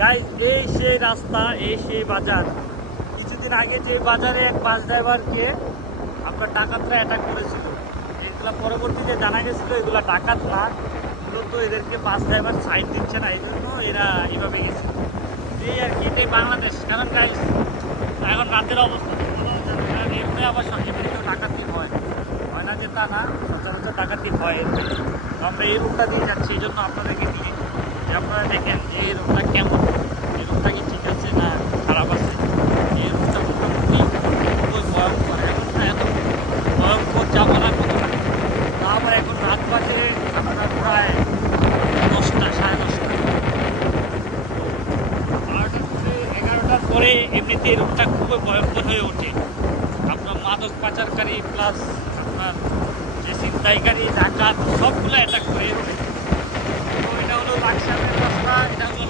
Guys এই সেই রাস্তা, এই সেই বাজার। কিছুদিন আগে যে বাজারে এক বাস ড্রাইভারকে আপনার ডাকাতরা অ্যাটাক করেছিল। এগুলা পরবর্তীতে জানা গেছিল, এগুলা ডাকাত না। মূলত এদেরকে বাস ড্রাইভার সাইড দিচ্ছে না এই জন্য এরা এইভাবে গেছে। এই আর কি, এটাই বাংলাদেশ। কারণ গাইজ এখন রাতের অবস্থা। এমনি আবার এমনিতেও ডাকাতি হয়। হয় না যে তা না, সচরাচর ডাকাতি হয় আমরা এই রুটটা দিয়ে যাচ্ছি, এই জন্য আপনাদেরকে দিয়ে যে আপনারা দেখেন যে এই রুটটা কেমন এই রুটটা কি ঠিক আছে না খারাপ আছে এই রুটটা মোটামুটি খুবই ভয়ঙ্কর এখন না এত ভয়ঙ্কর যাব না কত না তা আবার এখন রাত প্রায় দশটা, সাড়ে দশটা। বারোটার পরে এগারোটার পরে এমনিতে এই খুবই ভয়ঙ্কর হয়ে ওঠে। আপনার মাদক পাচারকারী প্লাস আপনার যে ছিনতাইকারী, ডাকাত, সবগুলো অ্যাটাক করে। তো এটা হলো লাকসামের রাস্তা, এটা হলো